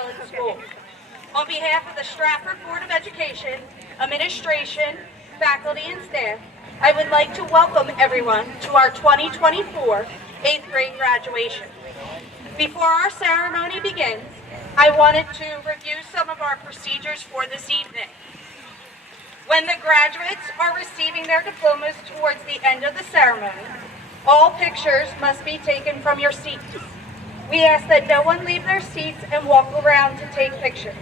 YELLIN School. On behalf of the Stratford Board of Education, administration, faculty, and staff, I would like to welcome everyone to our 2024 8th grade graduation. Before our ceremony begins, I wanted to review some of our procedures for this evening. When the graduates are receiving their diplomas towards the end of the ceremony, all pictures must be taken from your seats. We ask that no one leave their seats and walk around to take pictures.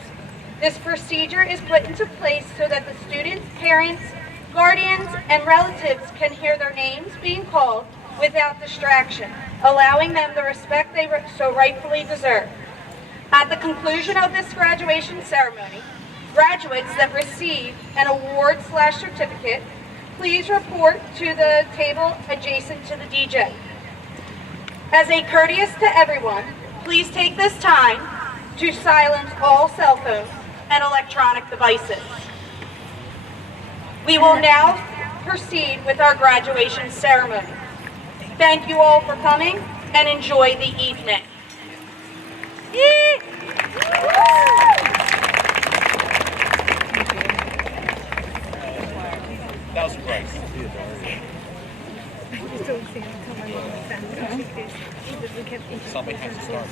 This procedure is put into place so that the students, parents, guardians, and relatives can hear their names being called without distraction, allowing them the respect they so rightfully deserve. At the conclusion of this graduation ceremony, graduates that receive an award/certificate, please report to the table adjacent to the DJ. As a courtesy to everyone, please take this time to silence all cell phones and electronic devices. We will now proceed with our graduation ceremony. Thank you all for coming and enjoy the evening. That was great. Somebody has to start.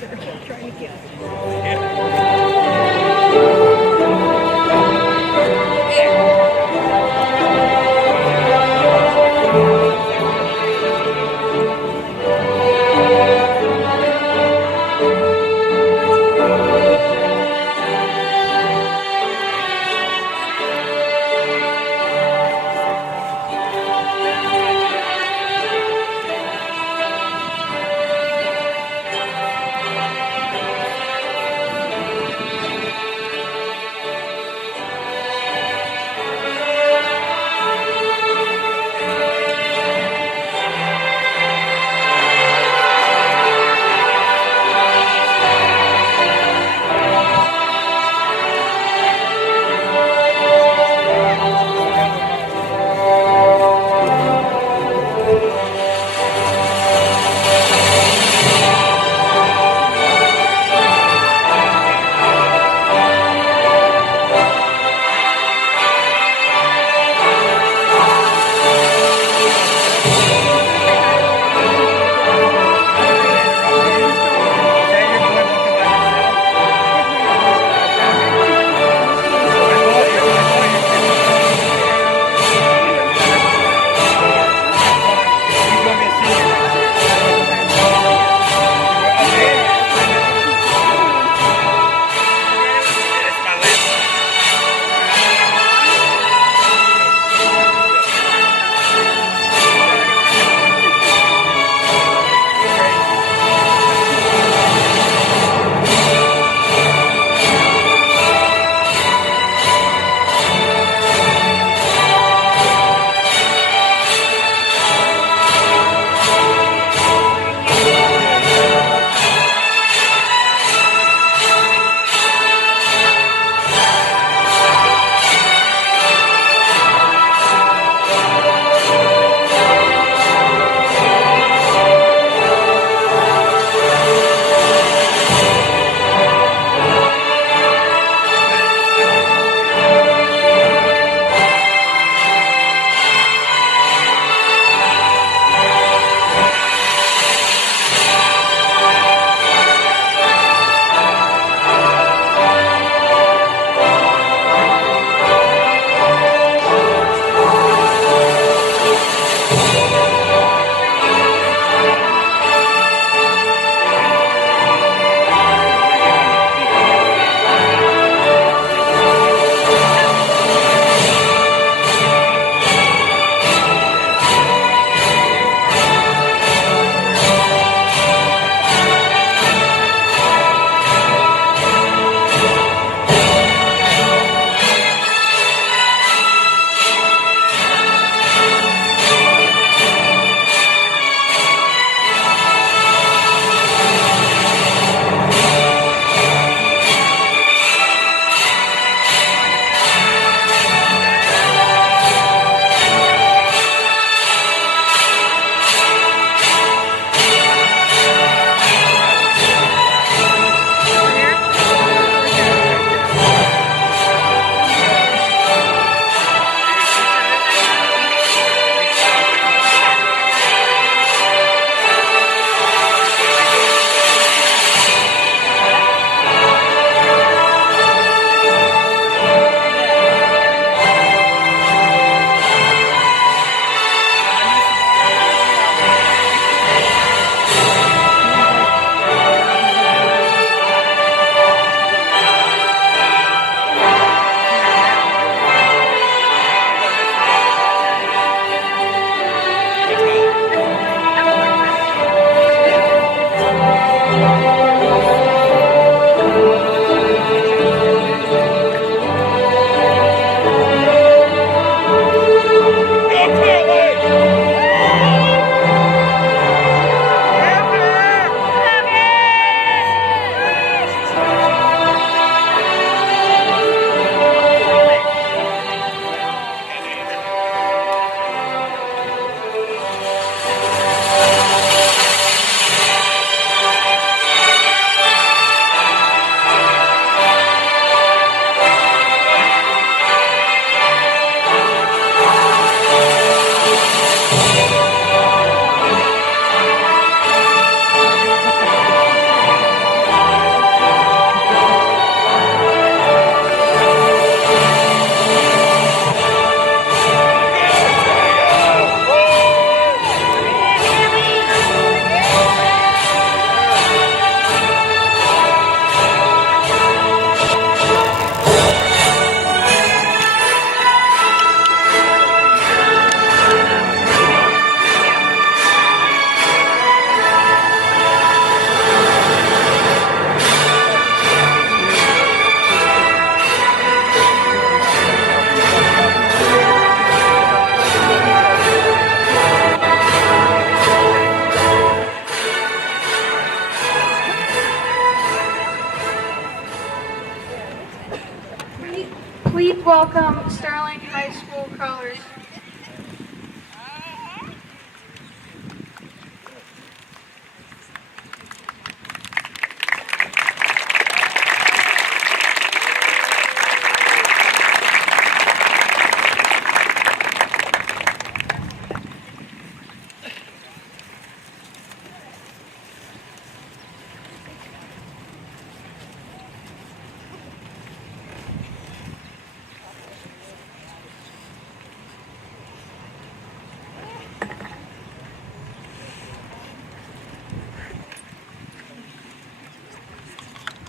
colors.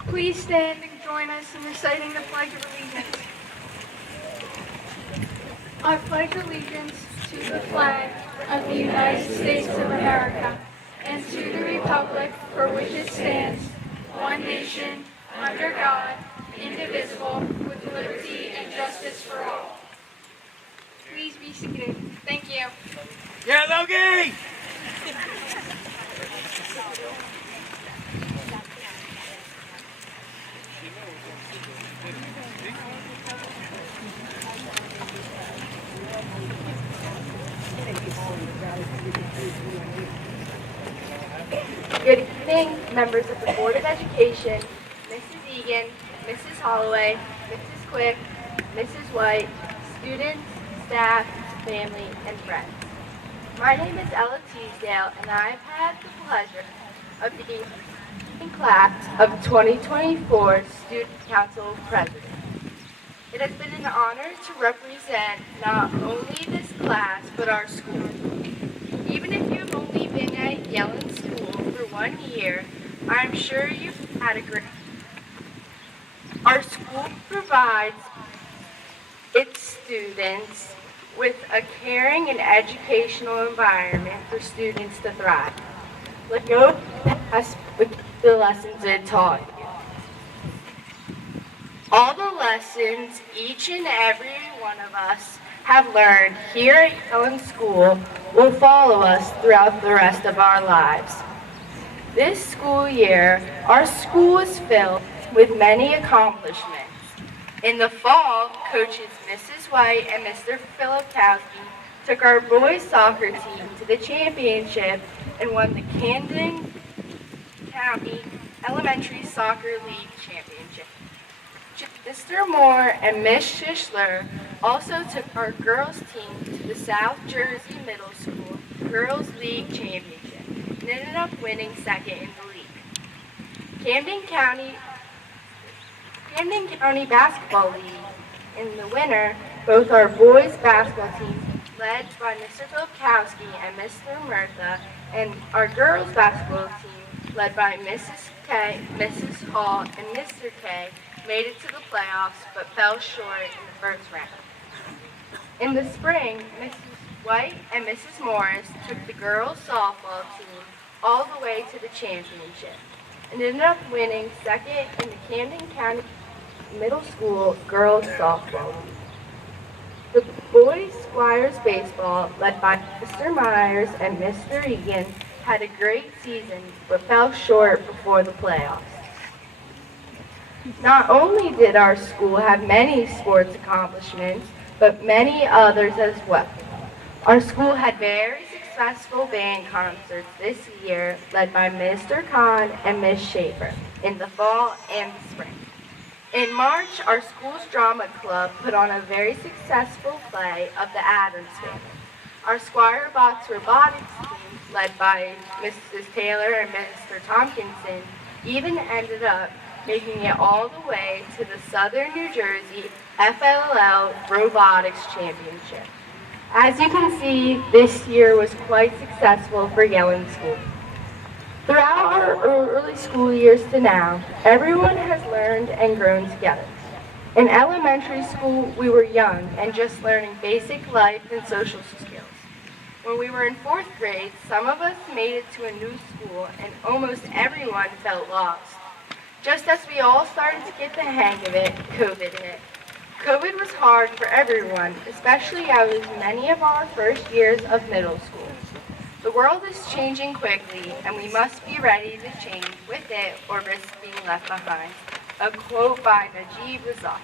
Please stand and join us in reciting the Pledge of Allegiance. I pledge allegiance to the flag of the United States of America and to the republic for which it stands, one nation, under God, indivisible, with liberty and justice for all. Please be seated. Thank you. Yeah, Logie! Good evening, members of the Board of Education, Mrs. Egan, Mrs. Holloway, Mrs. Quick, Mrs. White, students, staff, family, and friends. My name is Ella Teasdale, and I've had the pleasure of being in class of 2024 Student Council President. It has been an honor to represent not only this class, but our school. Even if you've only been at YELLIN School for 1 year, I'm sure you've had a great. Our school provides its students with a caring and educational environment for students to thrive. Let's go past the lessons it taught you. All the lessons each and every one of us have learned here at YELLIN School will follow us throughout the rest of our lives. This school year, our school is filled with many accomplishments. In the fall, coaches Mrs. White and Mr. Filipkowski took our boys soccer team to the championship and won the Camden County Elementary Soccer League Championship. Mr. Moore and Miss Shishler also took our girls team to the South Jersey Middle School Girls League Championship and ended up winning second in the league. Camden County Basketball League in the winter, both our boys basketball teams led by Mr. Filipkowski and Mr. Murtha, and our girls basketball team led by Mrs. K, Mrs. Hall, and Mr. K made it to the playoffs but fell short in the first round. In the spring, Mrs. White and Mrs. Morris took the girls softball team all the way to the championship and ended up winning second in the Camden County Middle School girls softball league. The boys Squires baseball, led by Mr. Myers and Mr. Egan, had a great season but fell short before the playoffs. Not only did our school have many sports accomplishments, but many others as well. Our school had very successful band concerts this year, led by Mr. Kahn and Ms. Schaefer, in the fall and the spring. In March, our school's drama club put on a very successful play of the Addams Family. Our Squire Box Robotics team, led by Mrs. Taylor and Mr. Tompkinson, even ended up making it all the way to the Southern New Jersey FLL Robotics Championship. As you can see, this year was quite successful for YELLIN School. Throughout our early school years to now, everyone has learned and grown together. In elementary school, we were young and just learning basic life and social skills. When we were in 4th grade, some of us made it to a new school and almost everyone felt lost. Just as we all started to get the hang of it, COVID hit. COVID was hard for everyone, especially as many of our first years of middle school. The world is changing quickly, and we must be ready to change with it or risk being left behind. A quote by Najib Razak.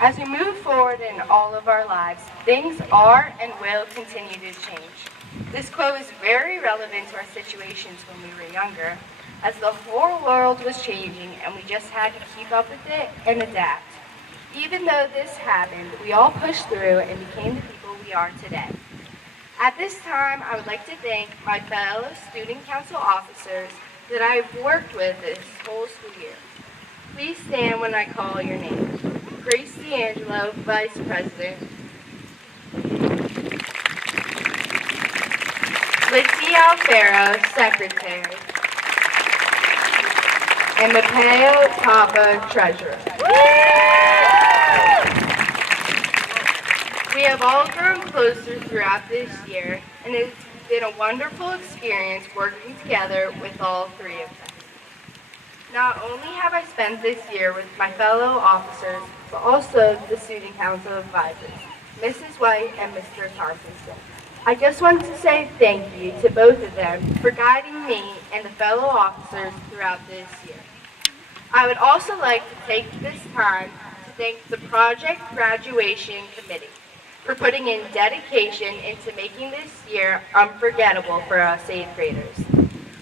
As we move forward in all of our lives, things are and will continue to change. This quote is very relevant to our situations when we were younger, as the whole world was changing and we just had to keep up with it and adapt. Even though this happened, we all pushed through and became the people we are today. At this time, I would like to thank my fellow student council officers that I've worked with this whole school year. Please stand when I call your name. Grace D'Angelo, Vice President. Litzy Alfaro, Secretary. And Mateo Tapa, Treasurer. We have all grown closer throughout this year, and it's been a wonderful experience working together with all three of them. Not only have I spent this year with my fellow officers, but also the Student Council advisors, Mrs. White and Mr. Thompson. I just want to say thank you to both of them for guiding me and the fellow officers throughout this year. I would also like to take this time to thank the Project Graduation Committee for putting in dedication into making this year unforgettable for us 8th graders.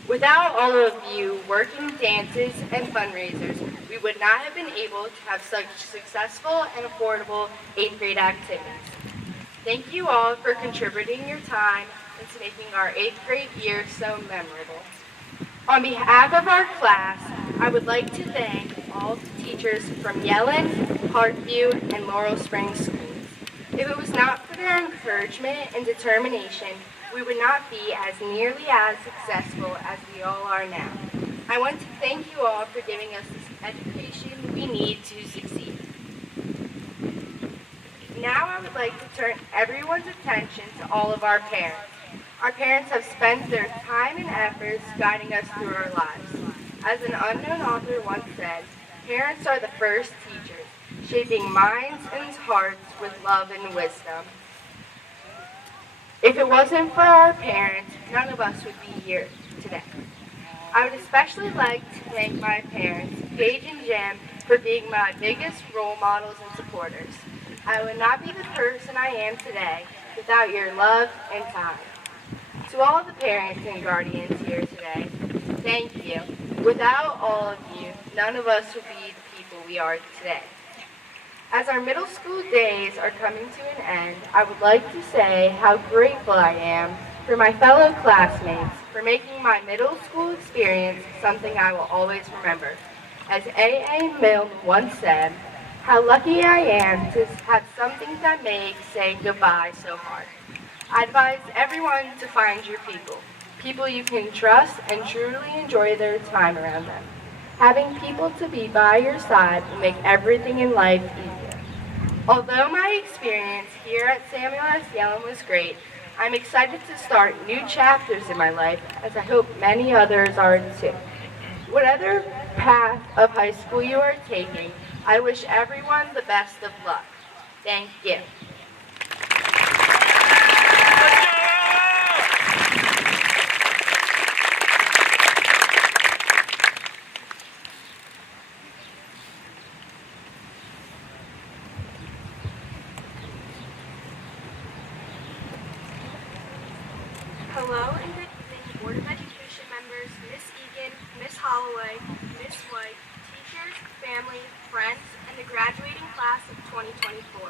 Without all of you working dances and fundraisers, we would not have been able to have such successful and affordable 8th grade activities. Thank you all for contributing your time into making our 8th grade year so memorable. On behalf of our class, I would like to thank all the teachers from Yellin, Parkview, and Laurel Springs schools. If it was not for their encouragement and determination, we would not be as nearly as successful as we all are now. I want to thank you all for giving us this education we need to succeed. Now I would like to turn everyone's attention to all of our parents. Our parents have spent their time and efforts guiding us through our lives. As an unknown author once said, parents are the first teachers, shaping minds and hearts with love and wisdom. If it wasn't for our parents, none of us would be here today. I would especially like to thank my parents, Paige and Jim, for being my biggest role models and supporters. I would not be the person I am today without your love and time. To all the parents and guardians here today, thank you. Without all of you, none of us would be the people we are today. As our middle school days are coming to an end, I would like to say how grateful I am for my fellow classmates for making my middle school experience something I will always remember. As A.A. Milne once said, how lucky I am to have something that makes saying goodbye so hard. I advise everyone to find your people you can trust and truly enjoy their time around them. Having people to be by your side will make everything in life easier. Although my experience here at Samuel S. Yellin was great, I'm excited to start new chapters in my life, as I hope many others are too. Whatever path of high school you are taking, I wish everyone the best of luck. Thank you. Hello and good evening, Board of Education members, Miss Egan, Miss Holloway, Miss White, teachers, family, friends, and the graduating class of 2024.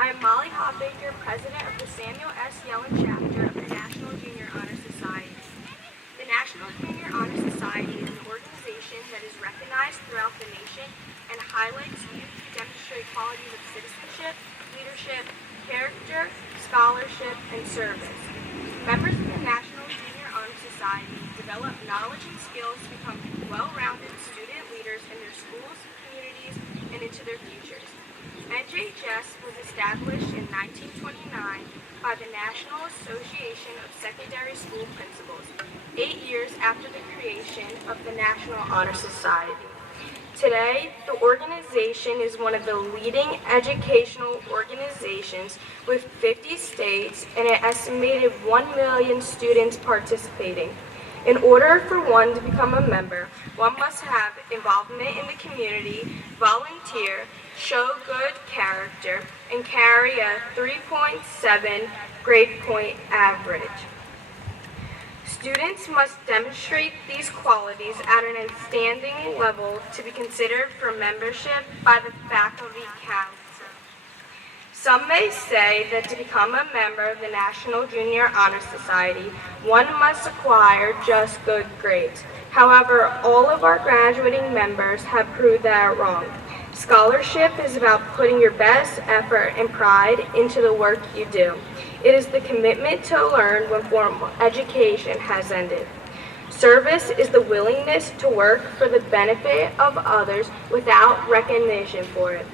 I am Molly Hobbaker, President of the Samuel S. Yellin chapter of the National Junior Honor Society. The National Junior Honor Society is an organization that is recognized throughout the nation and highlights youth who demonstrate qualities of citizenship, leadership, character, scholarship, and service. Members of the National Junior Honor Society develop knowledge and skills to become well-rounded student leaders in their schools, communities, and into their futures. NJHS was established in 1929 by the National Association of Secondary School Principals, 8 years after the creation of the National Honor Society. Today, the organization is one of the leading educational organizations with 50 states and an estimated 1 million students participating. In order for one to become a member, one must have involvement in the community, volunteer, show good character, and carry a 3.7 grade point average. Students must demonstrate these qualities at an outstanding level to be considered for membership by the faculty council. Some may say that to become a member of the National Junior Honor Society, one must acquire just good grades. However, all of our graduating members have proved that wrong. Scholarship is about putting your best effort and pride into the work you do. It is the commitment to learn when formal education has ended. Service is the willingness to work for the benefit of others without recognition for it.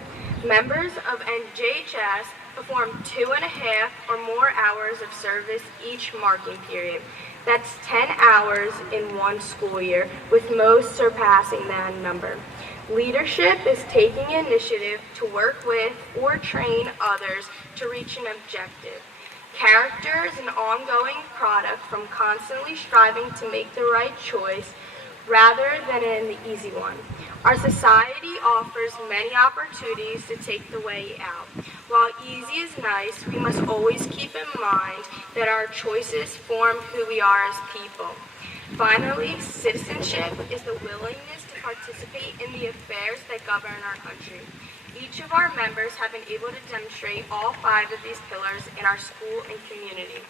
Members of NJHS perform 2.5 or more hours of service each marking period. That's 10 hours in one school year, with most surpassing that number. Leadership is taking initiative to work with or train others to reach an objective. Character is an ongoing product from constantly striving to make the right choice rather than an easy one. Our society offers many opportunities to take the way out. While easy is nice, we must always keep in mind that our choices form who we are as people. Finally, citizenship is the willingness to participate in the affairs that govern our country. Each of our members have been able to demonstrate all 5 of these pillars in our school and community.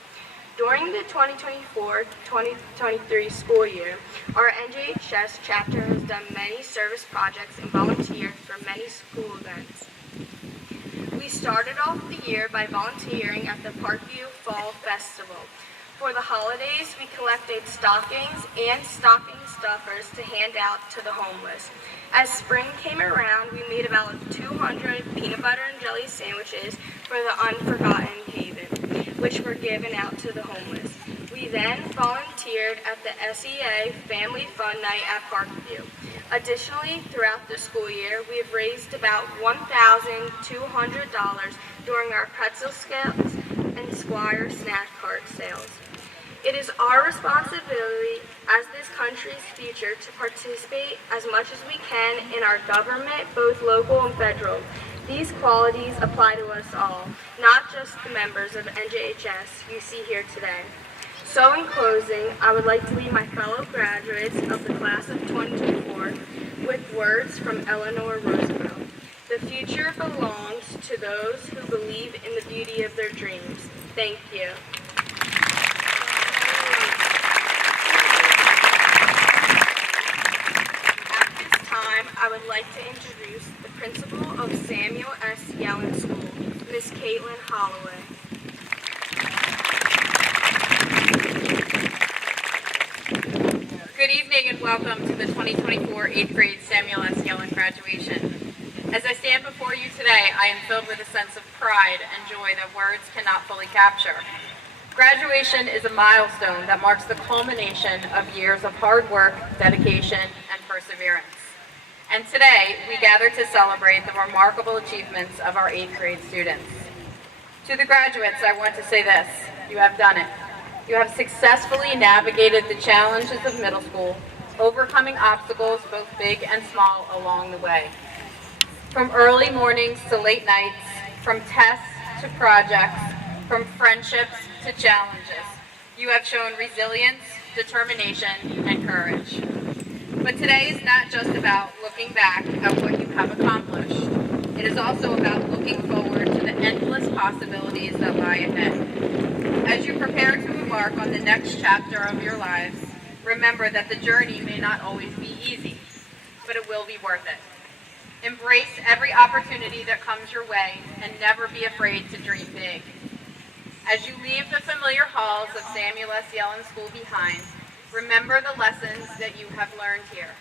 During the 2024-2023 school year, our NJHS chapter has done many service projects and volunteered for many school events. We started off the year by volunteering at the Parkview Fall Festival. For the holidays, we collected stockings and stocking stuffers to hand out to the homeless. As spring came around, we made about 200 peanut butter and jelly sandwiches for the Unforgotten Haven, which were given out to the homeless. We then volunteered at the SEA Family Fun Night at Parkview. Additionally, throughout the school year, we have raised about $1,200 during our pretzel scales and Squire snack cart sales. It is our responsibility as this country's future to participate as much as we can in our government, both local and federal. These qualities apply to us all, not just the members of NJHS you see here today. So in closing, I would like to leave my fellow graduates of the class of 2024 with words from Eleanor Roosevelt. The future belongs to those who believe in the beauty of their dreams. Thank you. I would like to introduce the principal of Samuel S. Yellin School, Miss Caitlin Holloway. Good evening and welcome to the 2024 8th grade Samuel S. Yellin graduation. As I stand before you today, I am filled with a sense of pride and joy that words cannot fully capture. Graduation is a milestone that marks the culmination of years of hard work, dedication, and perseverance. And today, we gather to celebrate the remarkable achievements of our 8th grade students. To the graduates, I want to say this: you have done it. You have successfully navigated the challenges of middle school, overcoming obstacles both big and small along the way. From early mornings to late nights, from tests to projects, from friendships to challenges, you have shown resilience, determination, and courage. But today is not just about looking back at what you have accomplished. It is also about looking forward to the endless possibilities that lie ahead. As you prepare to embark on the next chapter of your lives, remember that the journey may not always be easy, but it will be worth it. Embrace every opportunity that comes your way and never be afraid to dream big. As you leave the familiar halls of Samuel S. Yellin School behind, remember the lessons that you have learned here.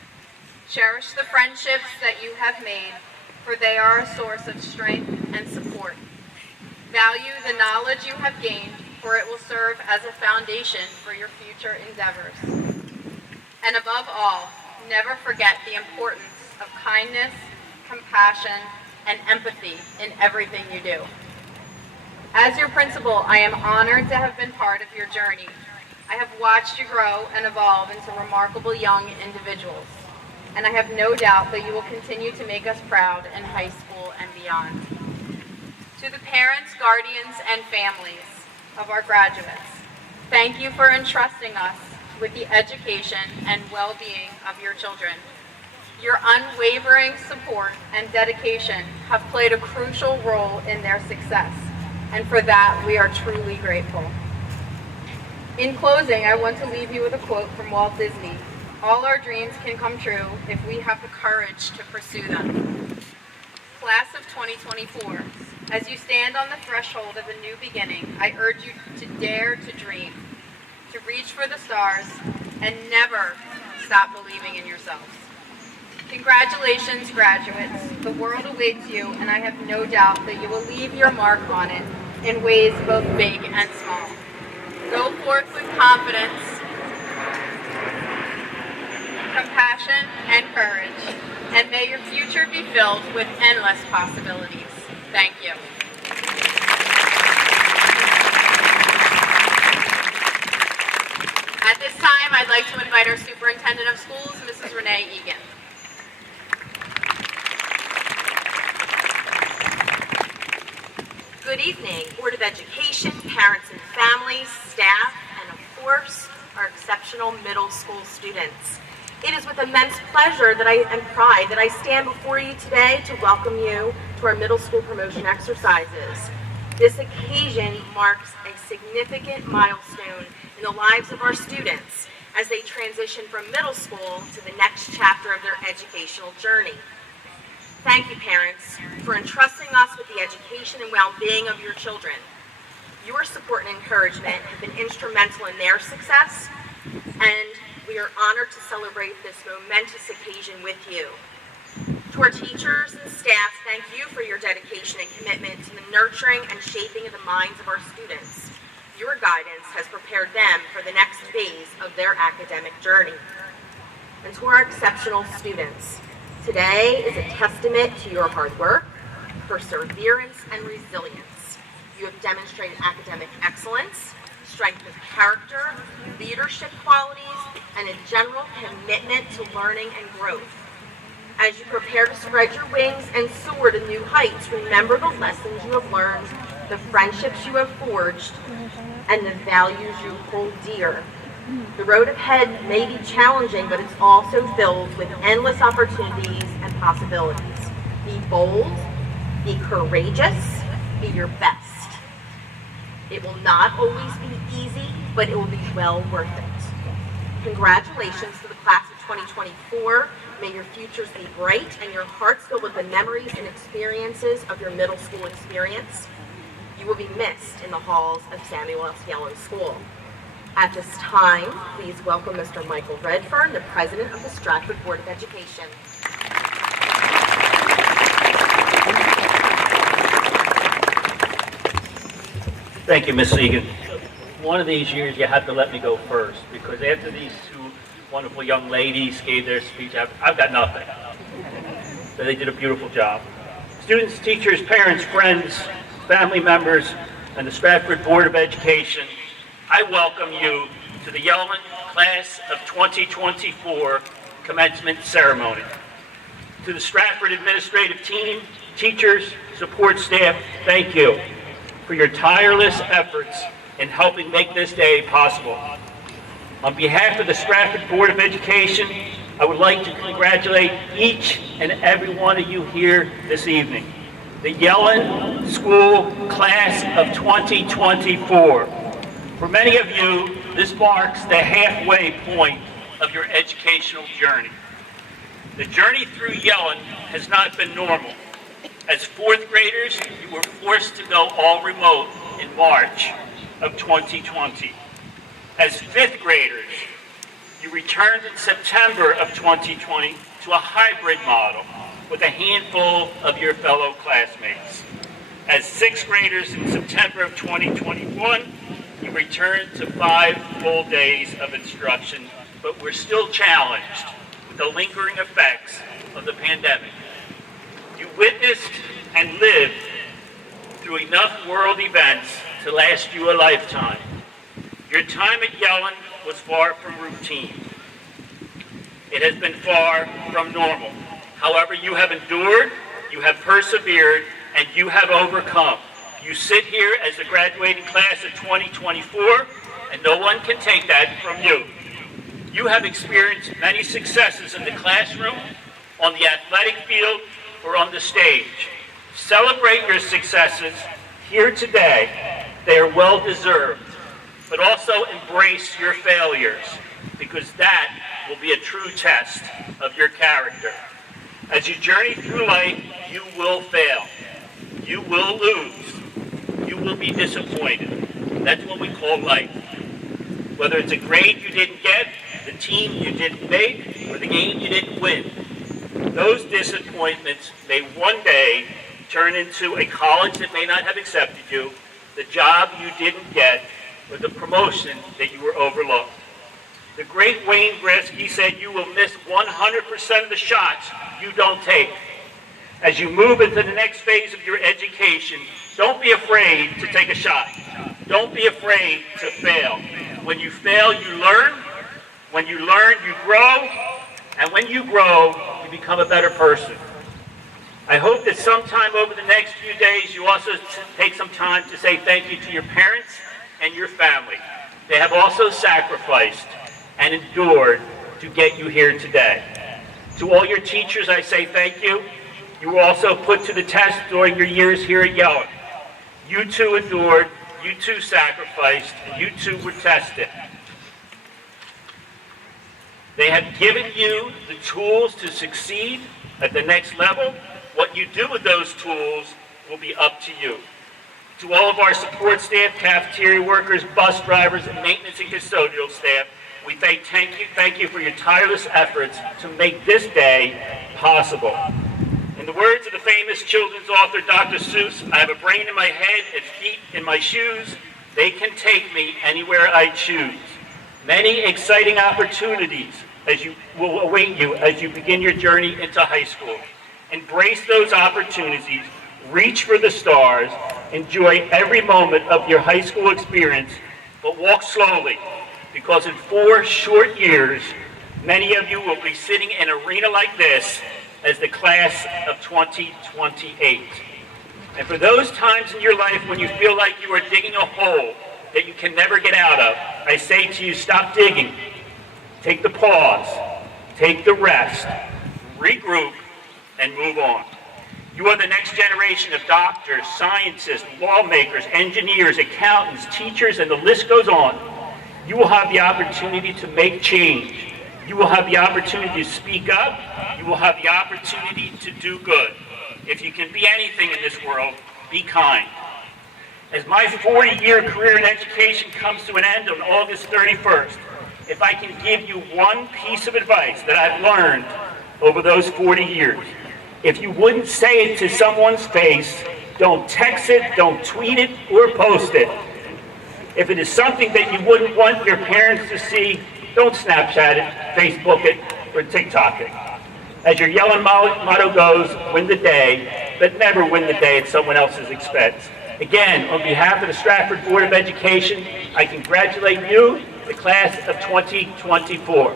Cherish the friendships that you have made, for they are a source of strength and support. Value the knowledge you have gained, for it will serve as a foundation for your future endeavors. And above all, never forget the importance of kindness, compassion, and empathy in everything you do. As your principal, I am honored to have been part of your journey. I have watched you grow and evolve into remarkable young individuals, and I have no doubt that you will continue to make us proud in high school and beyond. To the parents, guardians, and families of our graduates, thank you for entrusting us with the education and well-being of your children. Your unwavering support and dedication have played a crucial role in their success, and for that we are truly grateful. In closing, I want to leave you with a quote from Walt Disney: "All our dreams can come true if we have the courage to pursue them." Class of 2024, as you stand on the threshold of a new beginning, I urge you to dare to dream, to reach for the stars, and never stop believing in yourselves. Congratulations, graduates. The world awaits you, and I have no doubt that you will leave your mark on it in ways both big and small. Go forth with confidence, compassion, and courage, and may your future be filled with endless possibilities. Thank you. At this time, I'd like to invite our Superintendent of Schools, Mrs. Renee Egan. Good evening, Board of Education, parents and families, staff, and of course, our exceptional middle school students. It is with immense pleasure and pride that I stand before you today to welcome you to our middle school promotion exercises. This occasion marks a significant milestone in the lives of our students as they transition from middle school to the next chapter of their educational journey. Thank you, parents, for entrusting us with the education and well-being of your children. Your support and encouragement have been instrumental in their success, and we are honored to celebrate this momentous occasion with you. To our teachers and staff, thank you for your dedication and commitment to the nurturing and shaping of the minds of our students. Your guidance has prepared them for the next phase of their academic journey. And to our exceptional students, today is a testament to your hard work, perseverance, and resilience. You have demonstrated academic excellence, strength of character, leadership qualities, and a general commitment to learning and growth. As you prepare to spread your wings and soar to new heights, remember the lessons you have learned, the friendships you have forged, and the values you hold dear. The road ahead may be challenging, but it's also filled with endless opportunities and possibilities. Be bold, be courageous, be your best. It will not always be easy, but it will be well worth it. Congratulations to the class of 2024. May your futures be bright and your hearts filled with the memories and experiences of your middle school experience. You will be missed in the halls of Samuel S. Yellin School. At this time, please welcome Mr. Michael Redfern, the President of the Stratford Board of Education. Thank you, Ms. Egan. One of these years you have to let me go first, because after these two wonderful young ladies gave their speech, I've got nothing. So they did a beautiful job. Students, teachers, parents, friends, family members, and the Stratford Board of Education, I welcome you to the YELLIN Class of 2024 Commencement Ceremony. To the Stratford administrative team, teachers, support staff, thank you for your tireless efforts in helping make this day possible. On behalf of the Stratford Board of Education, I would like to congratulate each and every one of you here this evening. The YELLIN School Class of 2024. For many of you, this marks the halfway point of your educational journey. The journey through YELLIN has not been normal. As fourth graders, you were forced to go all remote in March of 2020. As fifth graders, you returned in September of 2020 to a hybrid model with a handful of your fellow classmates. As sixth graders in September of 2021, you returned to 5 full days of instruction, but we're still challenged with the lingering effects of the pandemic. You witnessed and lived through enough world events to last you a lifetime. Your time at Yellin was far from routine. It has been far from normal. However, you have endured, you have persevered, and you have overcome. You sit here as the graduating class of 2024, and no one can take that from you. You have experienced many successes in the classroom, on the athletic field, or on the stage. Celebrate your successes here today. They are well deserved. But also embrace your failures, because that will be a true test of your character. As you journey through life, you will fail. You will lose. You will be disappointed. That's what we call life. Whether it's a grade you didn't get, the team you didn't make, or the game you didn't win. Those disappointments may one day turn into a college that may not have accepted you, the job you didn't get, or the promotion that you were overlooked. The great Wayne Gretzky said you will miss 100% of the shots you don't take. As you move into the next phase of your education, don't be afraid to take a shot. Don't be afraid to fail. When you fail, you learn. When you learn, you grow. And when you grow, you become a better person. I hope that sometime over the next few days, you also take some time to say thank you to your parents and your family. They have also sacrificed and endured to get you here today. To all your teachers, I say thank you. You were also put to the test during your years here at Yellin. You too endured, you too sacrificed, and you too were tested. They have given you the tools to succeed at the next level. What you do with those tools will be up to you. To all of our support staff, cafeteria workers, bus drivers, and maintenance and custodial staff, we thank you for your tireless efforts to make this day possible. In the words of the famous children's author, Dr. Seuss, I have a brain in my head and feet in my shoes. They can take me anywhere I choose. Many exciting opportunities will await you as you begin your journey into high school. Embrace those opportunities, reach for the stars, enjoy every moment of your high school experience, but walk slowly, because in 4 short years, many of you will be sitting in an arena like this as the class of 2028. And for those times in your life when you feel like you are digging a hole that you can never get out of, I say to you, stop digging. Take the pause, take the rest, regroup, and move on. You are the next generation of doctors, scientists, lawmakers, engineers, accountants, teachers, and the list goes on. You will have the opportunity to make change. You will have the opportunity to speak up. You will have the opportunity to do good. If you can be anything in this world, be kind. As my 40-year career in education comes to an end on August 31st, if I can give you one piece of advice that I've learned over those 40 years, if you wouldn't say it to someone's face, don't text it, don't tweet it, or post it. If it is something that you wouldn't want your parents to see, don't Snapchat it, Facebook it, or TikTok it. As your Yellin motto goes, win the day, but never win the day at someone else's expense. Again, on behalf of the Stratford Board of Education, I congratulate you, the class of 2024.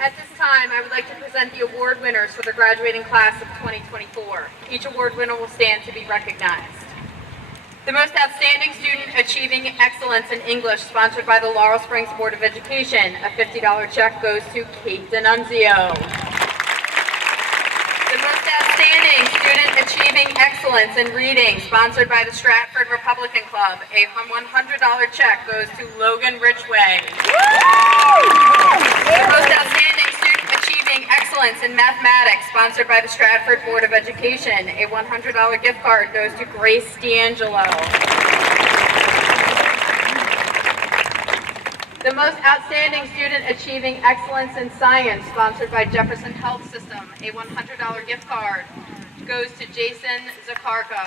At this time, I would like to present the award winners for the graduating class of 2024. Each award winner will stand to be recognized. The most outstanding student achieving excellence in English, sponsored by the Laurel Springs Board of Education. A $50 check goes to Kate D'Annunzio. The most outstanding student achieving excellence in reading, sponsored by the Stratford Republican Club. A $100 check goes to Logan Richway. The most outstanding student achieving excellence in mathematics, sponsored by the Stratford Board of Education. A $100 gift card goes to Grace D'Angelo. The most outstanding student achieving excellence in science, sponsored by Jefferson Health System. A $100 gift card goes to Jason Zakarko.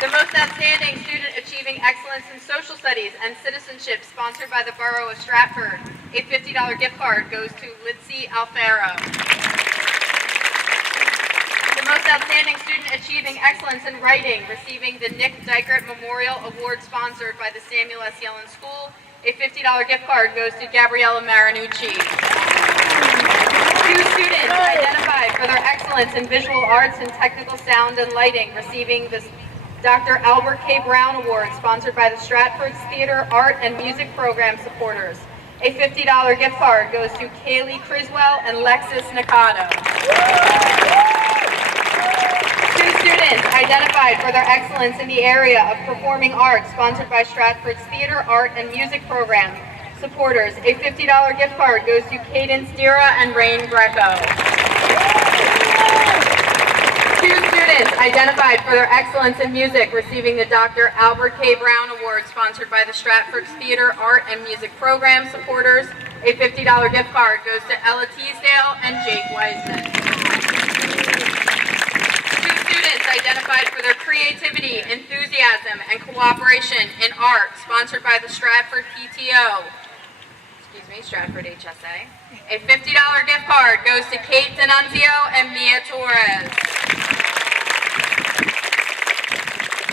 The most outstanding student achieving excellence in social studies and citizenship, sponsored by the Borough of Stratford. A $50 gift card goes to Litzy Alfaro. The most outstanding student achieving excellence in writing, receiving the Nick Dykert Memorial Award, sponsored by the Samuel S. Yellin School. A $50 gift card goes to Gabriella Marinucci. 2 students identified for their excellence in visual arts and technical sound and lighting, receiving the Dr. Albert K. Brown Award, sponsored by the Stratford's Theater, Art, and Music Program supporters. A $50 gift card goes to Kaylee Criswell and Lexis Nakado. 2 students identified for their excellence in the area of performing arts, sponsored by Stratford's Theater, Art, and Music Program supporters. A $50 gift card goes to Cadence Dira and Rain Greco. 2 students identified for their excellence in music, receiving the Dr. Albert K. Brown Award, sponsored by the Stratford's Theater, Art, and Music Program supporters. A $50 gift card goes to Ella Teasdale and Jake Wiseman. 2 students identified for their creativity, enthusiasm, and cooperation in art, sponsored by the Stratford PTO. Stratford HSA. A $50 gift card goes to Kate D'Annunzio and Mia Torres.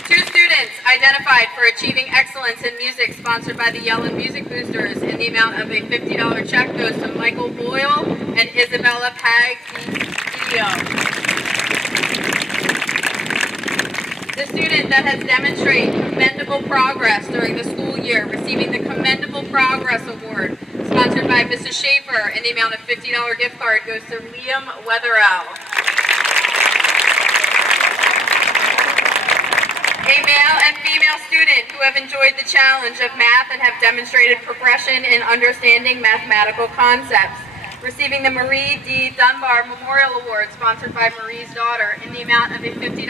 2 students identified for achieving excellence in music, sponsored by the Yellin Music Boosters, in the amount of a $50 check goes to Michael Boyle and Isabella Paglio. The student that has demonstrated commendable progress during the school year, receiving the Commendable Progress Award, sponsored by Mrs. Schaefer, in the amount of $50 gift card goes to Liam Weatherell. A male and female student who have enjoyed the challenge of math and have demonstrated progression in understanding mathematical concepts, receiving the Marie D. Dunbar Memorial Award, sponsored by Marie's daughter, in the amount of a $50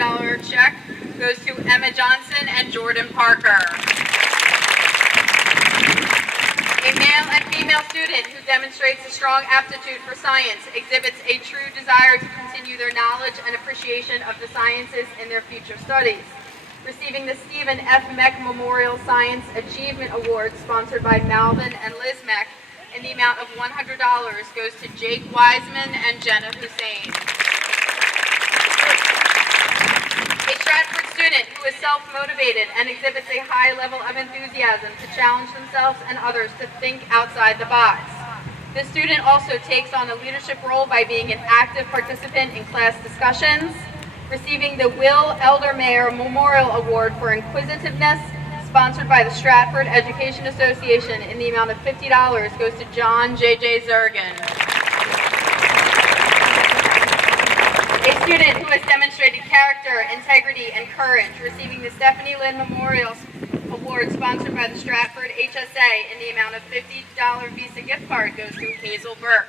check goes to Emma Johnson and Jordan Parker. A male and female student who demonstrates a strong aptitude for science, exhibits a true desire to continue their knowledge and appreciation of the sciences in their future studies, receiving the Stephen F. Meck Memorial Science Achievement Award, sponsored by Malvin and Liz Meck, in the amount of $100 goes to Jake Wiseman and Jenna Hussein. A Stratford student who is self-motivated and exhibits a high level of enthusiasm to challenge themselves and others to think outside the box. This student also takes on a leadership role by being an active participant in class discussions, receiving the Will Eldermayer Memorial Award for Inquisitiveness, sponsored by the Stratford Education Association, in the amount of $50 goes to John J.J. Zergen. A student who has demonstrated character, integrity, and courage, receiving the Stephanie Lynn Memorial Award, sponsored by the Stratford HSA, in the amount of $50 Visa gift card goes to Hazel Burke.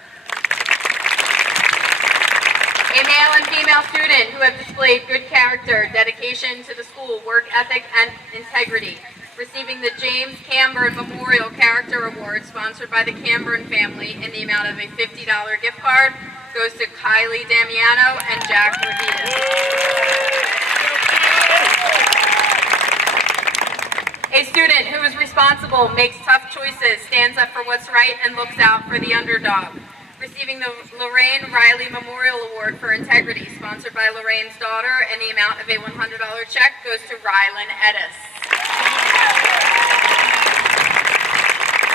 A male and female student who have displayed good character, dedication to the school, work ethic, and integrity, receiving the James Camburn Memorial Character Award, sponsored by the Camburn family, in the amount of a $50 gift card goes to Kylie Damiano and Jack Revita. A student who is responsible, makes tough choices, stands up for what's right, and looks out for the underdog, receiving the Lorraine Riley Memorial Award for Integrity, sponsored by Lorraine's daughter, and the amount of a $100 check goes to Rylan Edis.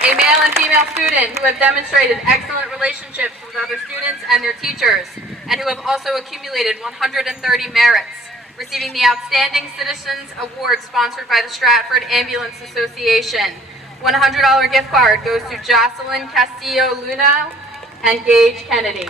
A male and female student who have demonstrated excellent relationships with other students and their teachers, and who have also accumulated 130 merits, receiving the Outstanding Citizens Award, sponsored by the Stratford Ambulance Association. $100 gift card goes to Jocelyn Castillo Luna and Gage Kennedy.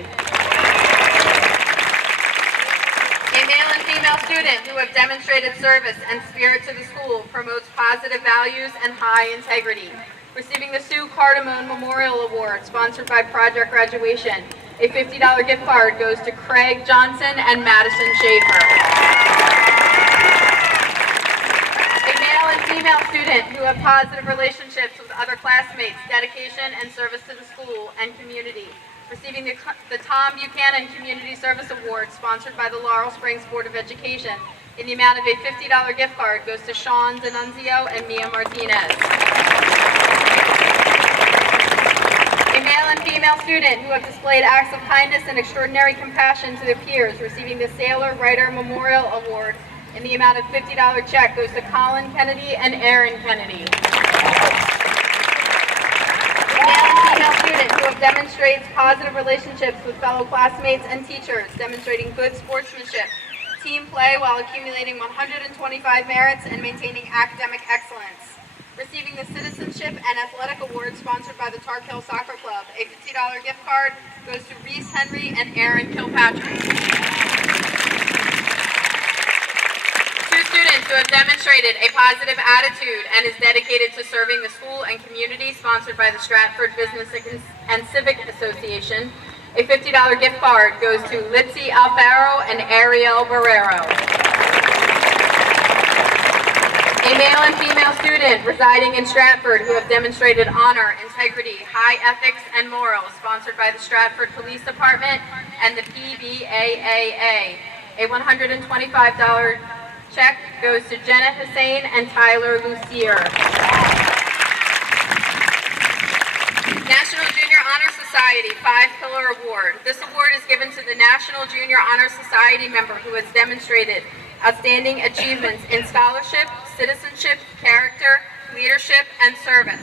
A male and female student who have demonstrated service and spirit to the school, promotes positive values and high integrity, receiving the Sue Cardamone Memorial Award, sponsored by Project Graduation. A $50 gift card goes to Craig Johnson and Madison Schaefer. A male and female student who have positive relationships with other classmates, dedication and service to the school and community, receiving the Tom Buchanan Community Service Award, sponsored by the Laurel Springs Board of Education. in the amount of a $50 gift card goes to Sean D'Annunzio and Mia Martinez. A male and female student who have displayed acts of kindness and extraordinary compassion to their peers, receiving the Sailor Writer Memorial Award in the amount of $50 check goes to Colin Kennedy and Aaron Kennedy. A male and female student who have demonstrated positive relationships with fellow classmates and teachers, demonstrating good sportsmanship, team play while accumulating 125 merits and maintaining academic excellence. Receiving the Citizenship and Athletic Award sponsored by the Tark Hill Soccer Club, a $50 gift card goes to Reese Henry and Aaron Kilpatrick. Two students who have demonstrated a positive attitude and is dedicated to serving the school and community, sponsored by the Stratford Business and Civic Association. A $50 gift card goes to Litzy Alfaro and Ariel Barrero. A male and female student residing in Stratford who have demonstrated honor, integrity, high ethics, and morals, sponsored by the Stratford Police Department and the PBAAA. A $125 check goes to Jenna Hussein and Tyler Lucier. National Junior Honor Society 5-Pillar Award. This award is given to the National Junior Honor Society member who has demonstrated outstanding achievements in scholarship, citizenship, character, leadership, and service.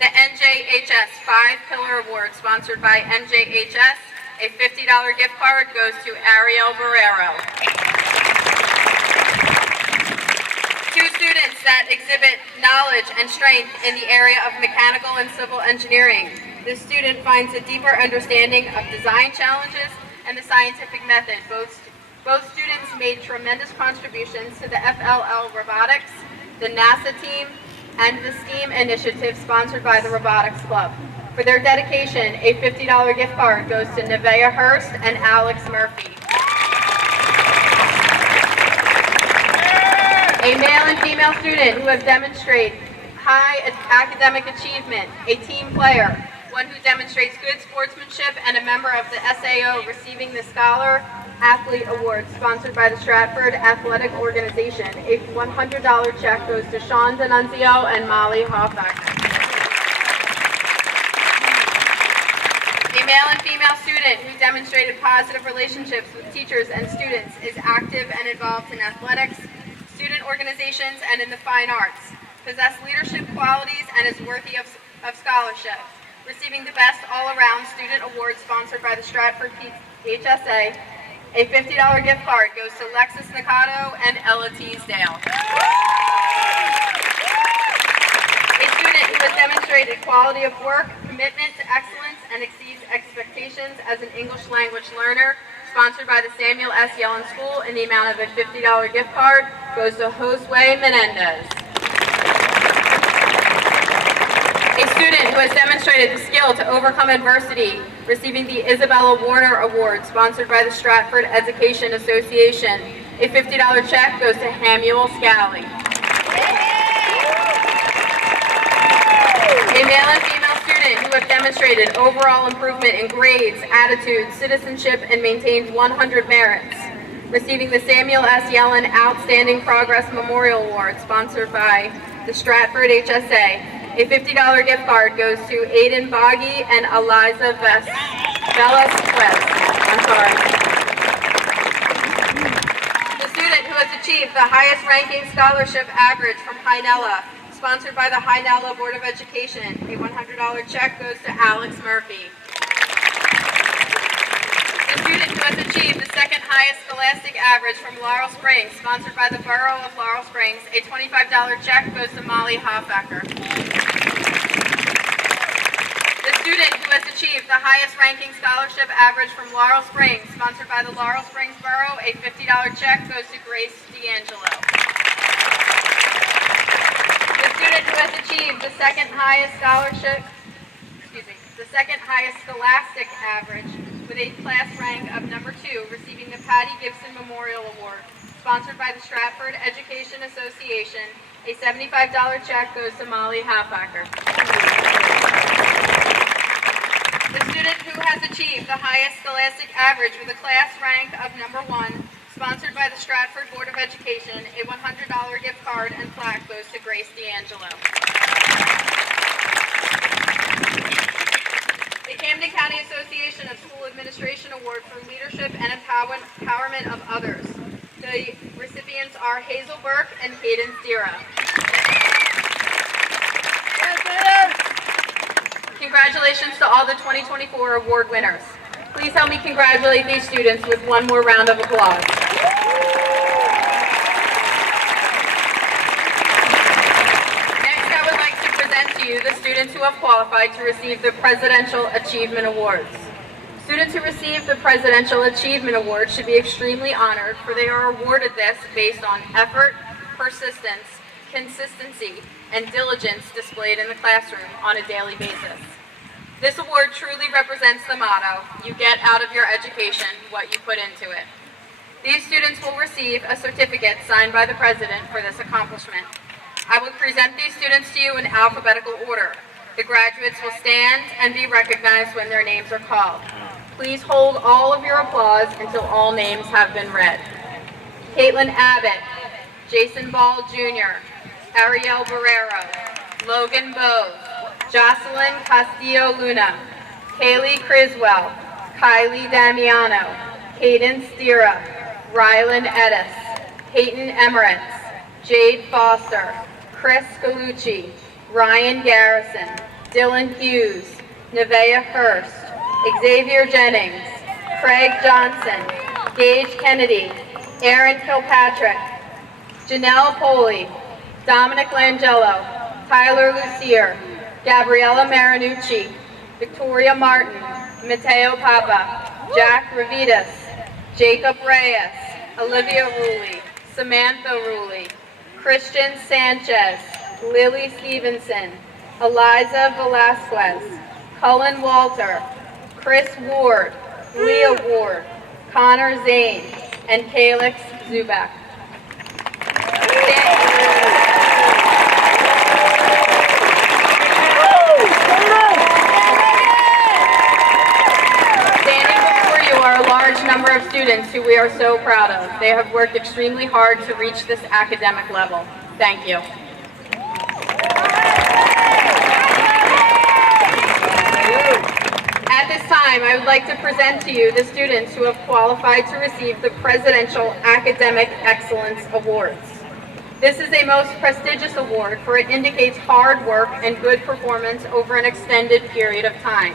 The NJHS 5-Pillar Award, sponsored by NJHS. A $50 gift card goes to Ariel Barrero. Two students that exhibit knowledge and strength in the area of mechanical and civil engineering. This student finds a deeper understanding of design challenges and the scientific method. Both students made tremendous contributions to the FLL Robotics, the NASA team, and the STEAM initiative sponsored by the Robotics Club. For their dedication, a $50 gift card goes to Nevaeh Hurst and Alex Murphy. A male and female student who have demonstrated high academic achievement, a team player, one who demonstrates good sportsmanship, and a member of the SAO, receiving the Scholar Athlete Award sponsored by the Stratford Athletic Organization. A $100 check goes to Sean D'Annunzio and Molly Hoffacker. A male and female student who demonstrated positive relationships with teachers and students, is active and involved in athletics, student organizations, and in the fine arts, possess leadership qualities, and is worthy of scholarship. Receiving the Best All-Around Student Award sponsored by the Stratford HSA, a $50 gift card goes to Lexus Nakato and Ella Teasdale. A student who has demonstrated quality of work, commitment to excellence, and exceeds expectations as an English language learner, sponsored by the Samuel S. Yellin School in the amount of a $50 gift card, goes to Josue Menendez. A student who has demonstrated the skill to overcome adversity, receiving the Isabella Warner Award, sponsored by the Stratford Education Association. A $50 check goes to Hamuel Scally. A male and female student who have demonstrated overall improvement in grades, attitude, citizenship, and maintained 100 merits, receiving the Samuel S. Yellin Outstanding Progress Memorial Award, sponsored by the Stratford HSA. A $50 gift card goes to Aiden Boggy and Eliza Velasquez. The student who has achieved the highest ranking scholarship average from Hynella, sponsored by the Hynella Board of Education. A $100 check goes to Alex Murphy. The student who has achieved the second highest scholastic average from Laurel Springs, sponsored by the Borough of Laurel Springs. A $25 check goes to Molly Hoffacker. The student who has achieved the highest ranking scholarship average from Laurel Springs, sponsored by the Laurel Springs Borough. A $50 check goes to Grace D'Angelo. The student who has achieved the second highest scholastic average with a class rank of number 2, receiving the Patty Gibson Memorial Award, sponsored by the Stratford Education Association. A $75 check goes to Molly Hoffacker. The student who has achieved the highest scholastic average with a class rank of number 1, Sponsored by the Stratford Board of Education, a $100 gift card and plaque goes to Grace D'Angelo. The Camden County Association of School Administration Award for Leadership and Empowerment of Others. The recipients are Hazel Burke and Cadence Dira. Congratulations to all the 2024 award winners. Please help me congratulate these students with one more round of applause. Next, I would like to present to you the students who have qualified to receive the Presidential Achievement Awards. Students who receive the Presidential Achievement Award should be extremely honored, for they are awarded this based on effort, persistence, consistency, and diligence displayed in the classroom on a daily basis. This award truly represents the motto, you get out of your education what you put into it. These students will receive a certificate signed by the President for this accomplishment. I will present these students to you in alphabetical order. The graduates will stand and be recognized when their names are called. Please hold all of your applause until all names have been read. Caitlin Abbott, Jason Ball Jr., Ariel Barrero, Logan Bove, Jocelyn Castillo Luna, Kaylee Criswell, Kylie Damiano, Cadence Dira, Ryland Edis, Peyton Emirates, Jade Foster, Chris Galucci, Ryan Garrison, Dylan Hughes, Nevaeh Hurst, Xavier Jennings, Craig Johnson, Gage Kennedy, Aaron Kilpatrick, Janelle Poley, Dominic Langelo, Tyler Lucier, Gabriella Marinucci, Victoria Martin, Mateo Papa, Jack Ravitas, Jacob Reyes, Olivia Ruley, Samantha Ruley, Christian Sanchez, Lily Stevenson, Eliza Velasquez, Cullen Walter, Chris Ward, Leah Ward, Connor Zane, and Calix Zubak. A large number of students who we are so proud of. They have worked extremely hard to reach this academic level. Thank you. At this time, I would like to present to you the students who have qualified to receive the Presidential Academic Excellence Awards. This is a most prestigious award, for it indicates hard work and good performance over an extended period of time.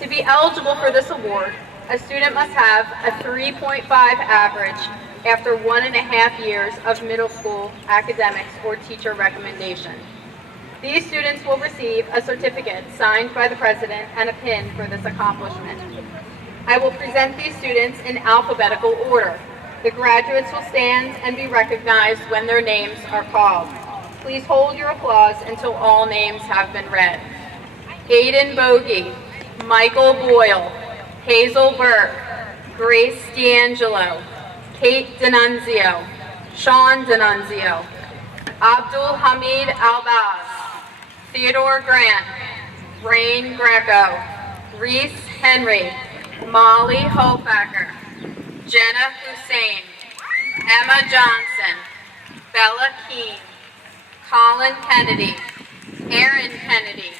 To be eligible for this award, a student must have a 3.5 average after 1.5 years of middle school academics or teacher recommendation. These students will receive a certificate signed by the President and a pin for this accomplishment. I will present these students in alphabetical order. The graduates will stand and be recognized when their names are called. Please hold your applause until all names have been read. Aiden Bogey, Michael Boyle, Hazel Burke, Grace D'Angelo, Kate D'Annunzio, Sean D'Annunzio, Abdul Hamid Albaz, Theodore Grant, Rain Greco, Reese Henry, Molly Hofacker, Jenna Hussein, Emma Johnson, Bella Keene, Colin Kennedy, Aaron Kennedy,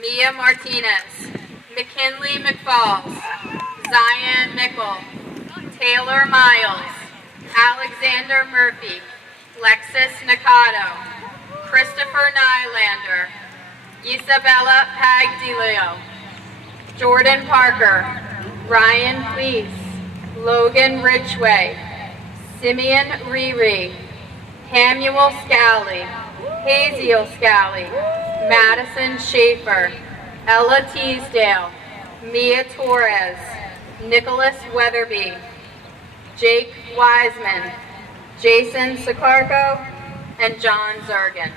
Mia Martinez, McKinley McFalls, Zion Mickle, Taylor Miles, Alexander Murphy, Lexus Nakato, Christopher Nylander, Isabella Pagdilio, Jordan Parker, Ryan Cleese, Logan Richway, Simeon Riri, Hamuel Scally, Haziel Scally, Madison Schaefer, Ella Teasdale, Mia Torres, Nicholas Weatherby, Jake Wiseman, Jason Sicarco, and John Zergen.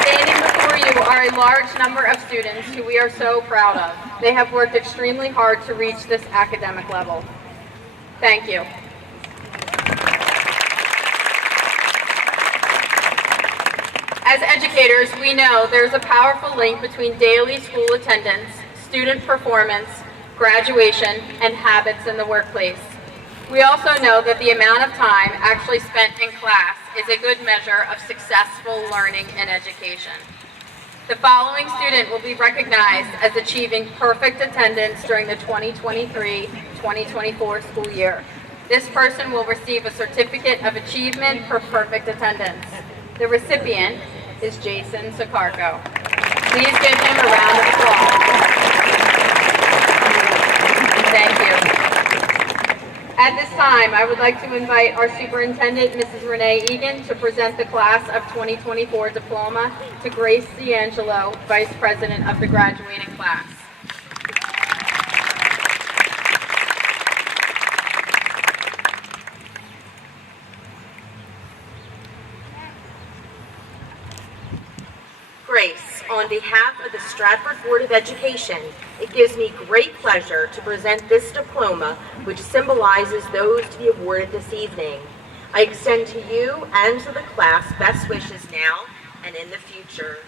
Standing before you are a large number of students who we are so proud of. They have worked extremely hard to reach this academic level. Thank you. As educators, we know there's a powerful link between daily school attendance, student performance, graduation, and habits in the workplace. We also know that the amount of time actually spent in class is a good measure of successful learning and education. The following student will be recognized as achieving perfect attendance during the 2023-2024 school year. This person will receive a certificate of achievement for perfect attendance. The recipient is Jason Sicarco. Please give him a round of applause. Thank you. At this time, I would like to invite our superintendent, Mrs. Renee Egan, to present the class of 2024 diploma to Grace D'Angelo, Vice President of the graduating class. Grace, on behalf of the Stratford Board of Education, it gives me great pleasure to present this diploma, which symbolizes those to be awarded this evening. I extend to you and to the class best wishes now and in the future.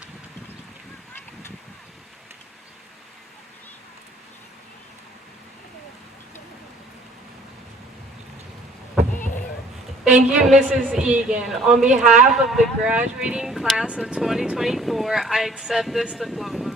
Thank you, Mrs. Egan. On behalf of the graduating class of 2024, I accept this diploma.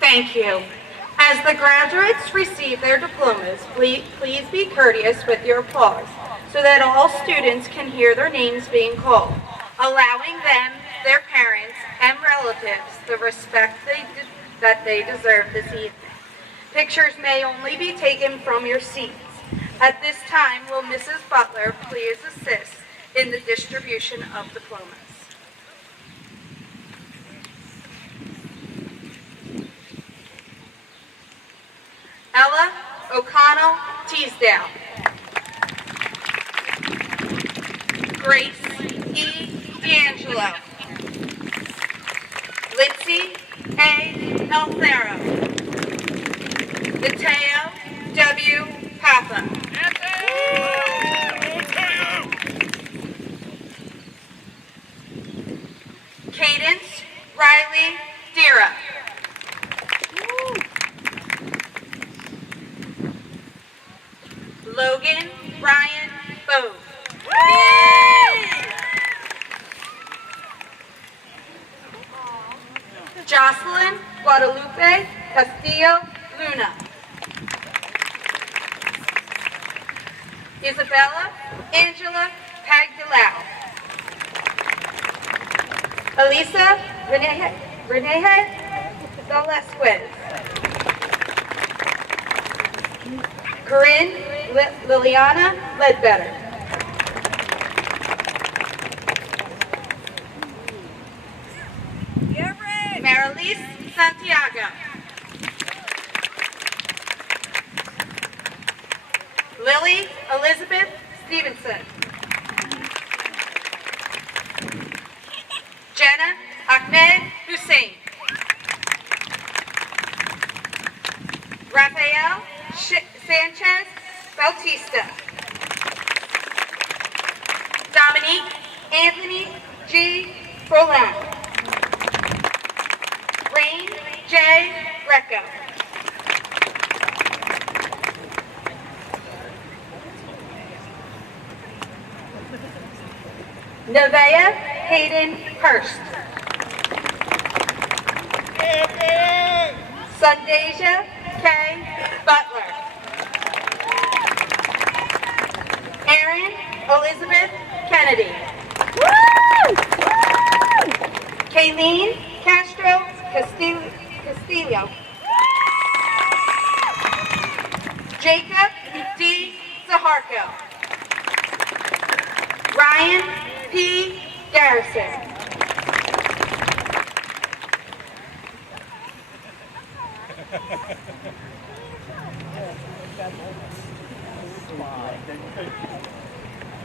Thank you. As the graduates receive their diplomas, please be courteous with your applause so that all students can hear their names being called, allowing them, their parents, and relatives the respect that they deserve this evening. Pictures may only be taken from your seats. At this time, will Mrs. Butler please assist in the distribution of diplomas? Ella O'Connell Teasdale. Grace E. D'Angelo. Litzy A. Alfaro. Mateo W. Papa. Cadence Riley Dira. Logan Brian Bove. Jocelyn Guadalupe Castillo Luna. Isabella Angela Pagdalao. Elisa Reneje Velasquez. Corinne Liliana Ledbetter. Marilise Santiago. Lily Elizabeth Stevenson. Jenna Ahmed Hussein. Rafael Sanchez Bautista. Dominique Anthony G. Frolan. Rain J. Greco. Nevaeh Hayden Hurst. Sundasia K. Butler. Erin Elizabeth Kennedy. Kayleen Castro Castillo. Jacob D. Zaharko. Ryan P. Garrison.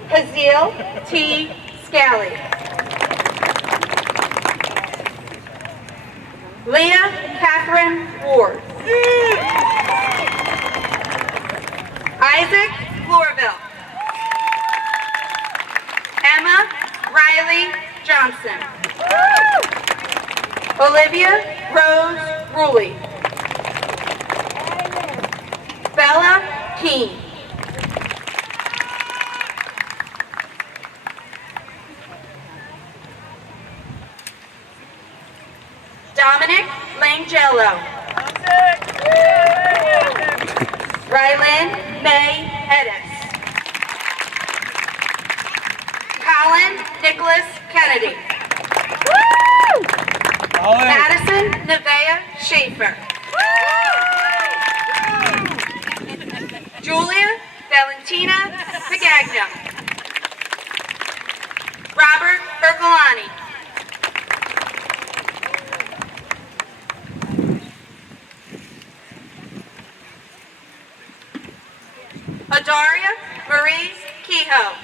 Hazel T. Scally. Leah Catherine Ward. Isaac Flourville. Emma Riley Johnson. Olivia Rose Ruley. Bella Keene. Dominic Langello. Rylan May Edis. Colin Nicholas Kennedy. Madison Nevaeh Schaefer. Julia Valentina Pagagno. Robert Ercolani. Adaria Marie Kehoe.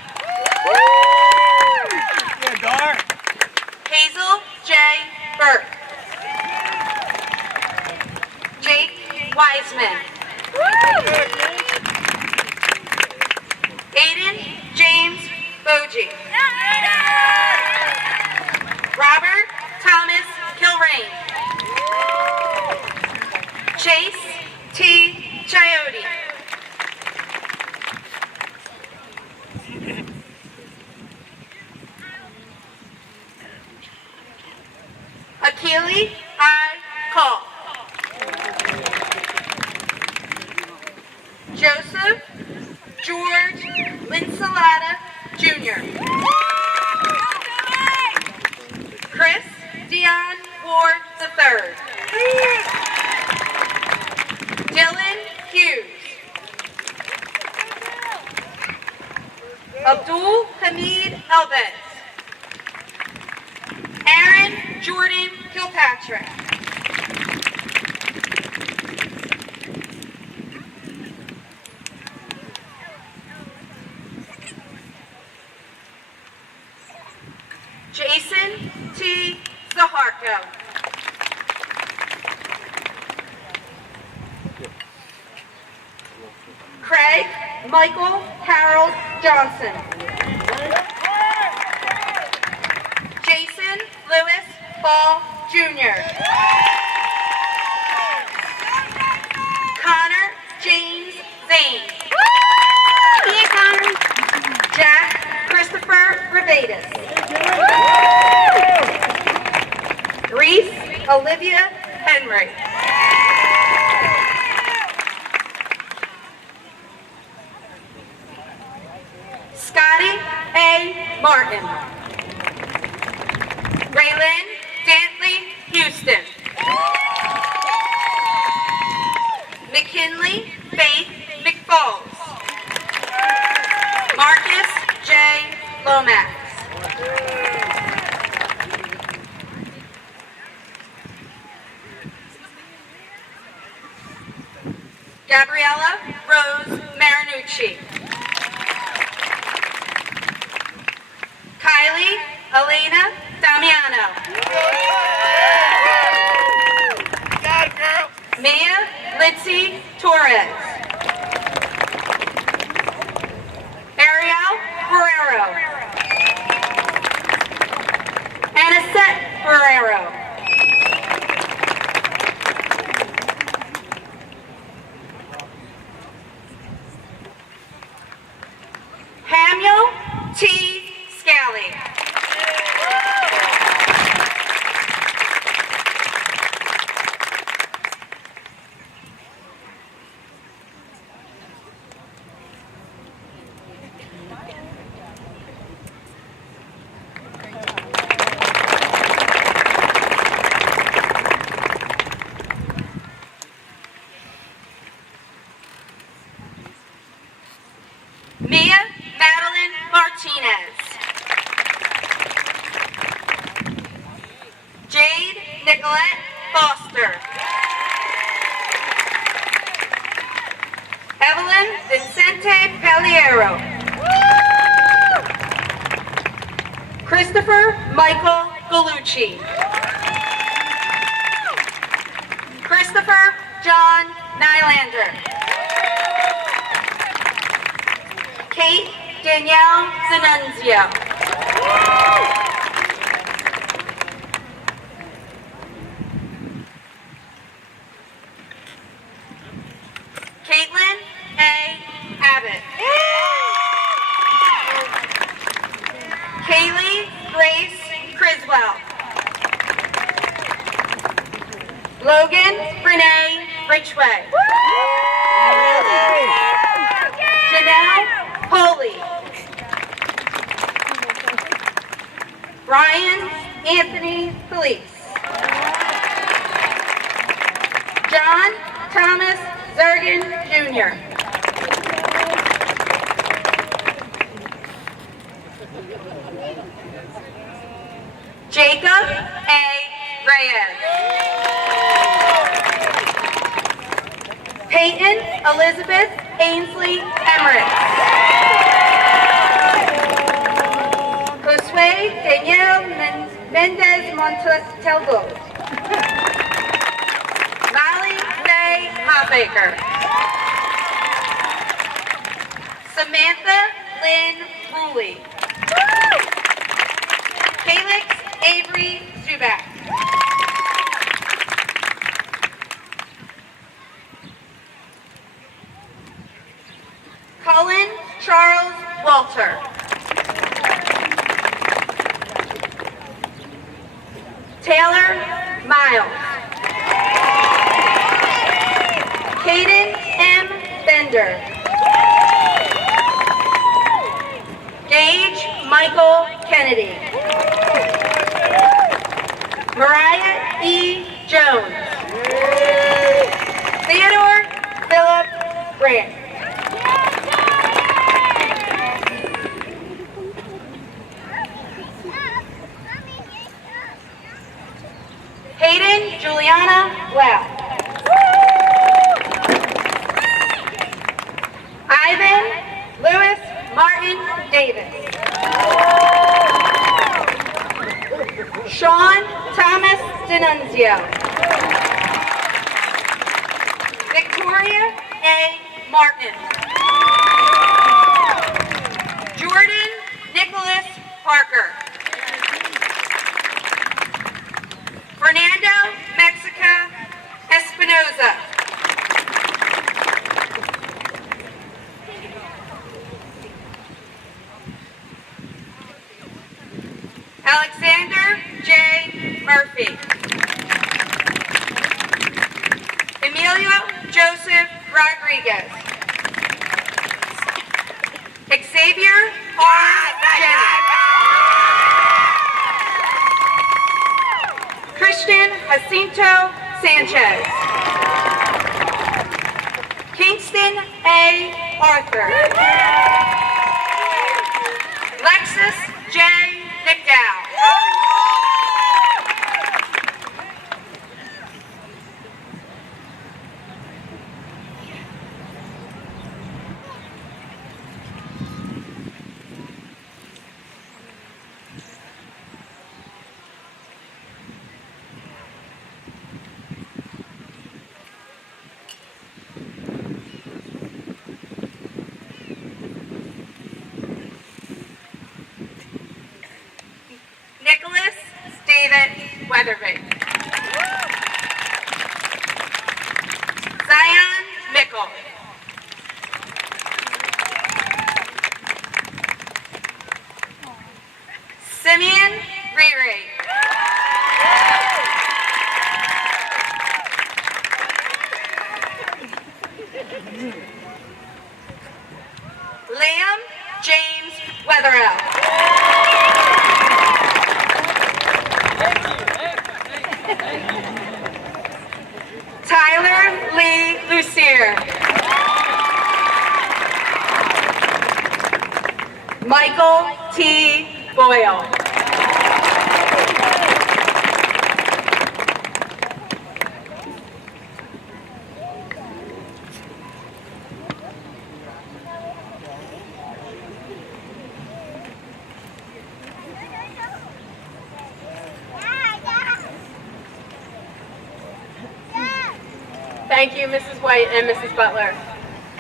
Hazel J. Burke. Jake Wiseman. Aiden James Bogie. Robert Thomas Kilrain. Chase T. Chiote. Akili I. Call. Joseph George Linsalata Jr. Chris Dion Ward III. Dylan Hughes. Abdul Hamid Elbez. Aaron Jordan Kilpatrick. Jason T. Zaharko. Craig Michael Harold Johnson. Jason Lewis Ball Jr. Connor James Zane. Jack Christopher Rivadis. Reese Olivia Henry. Scotty A. Martin. Raylyn Dantley Houston. McKinley Faith McFalls. Marcus J. Lomax. Gabriella Rose Marinucci. Kylie Elena Damiano. Mia Litzy Torres. Ariel Guerrero. Anisette Guerrero. Hamuel T. Scally. Mia Madeline Martinez. Evan Vincente Paliero. Christopher Michael Galucci. Christopher John Nylander. Kate Danielle Zanunzio. Caitlin A. Abbott. Kaylee Grace Criswell. Logan Renee Richway. Janelle Poley. Brian Anthony Felice. John Thomas Zergen Jr. Jacob A. Reyes. Peyton Elizabeth Ainsley Emmerich. Josue Danielle Mendez Montelgo. Molly Faye Hofbaker. Samantha Lynn Ruley. Felix Avery Zuback. Cullen Charles Walter. Taylor Miles. Caden M. Bender. Gage Michael Kennedy. Mariah E. Jones. Theodore Philip Brandt. Hayden Juliana Wow. Ivan Lewis Martin Davis. Sean Thomas Denunzio. Victoria A. Martin. Jordan Nicholas Parker. Fernando Mexica Espinoza. Alexander J. Murphy. Emilio Joseph Rodriguez. Xavier R. Jennings. Christian Jacinto Sanchez. Kingston A. Arthur. Lexus J. McDowell. Nicholas David Weatherby. Zion Mickle. Simeon Riri. Liam James Weatherell. Tyler Lee Lucier. Michael T. Boyle. Thank you, Mrs. White and Mrs. Butler.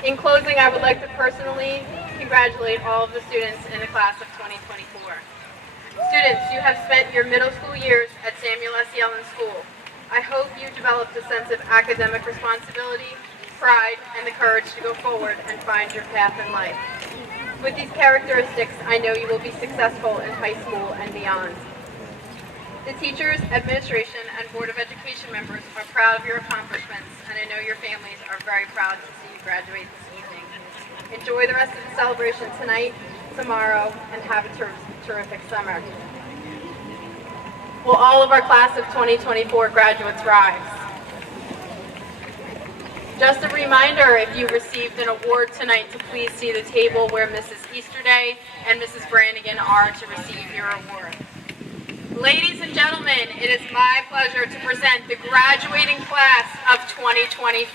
In closing, I would like to personally congratulate all of the students in the class of 2024. Students, you have spent your middle school years at Samuel S. Yellin School. I hope you developed a sense of academic responsibility, pride, and the courage to go forward and find your path in life. With these characteristics, I know you will be successful in high school and beyond. The teachers, administration, and Board of Education members are proud of your accomplishments, and I know your families are very proud to see you graduate this evening. Enjoy the rest of the celebration tonight, tomorrow, and have a terrific summer. Will all of our class of 2024 graduates rise? Just a reminder, if you received an award tonight, to please see the table where Mrs. Easterday and Mrs. Brannigan are to receive your award. Ladies and gentlemen, it is my pleasure to present the graduating class of 2024.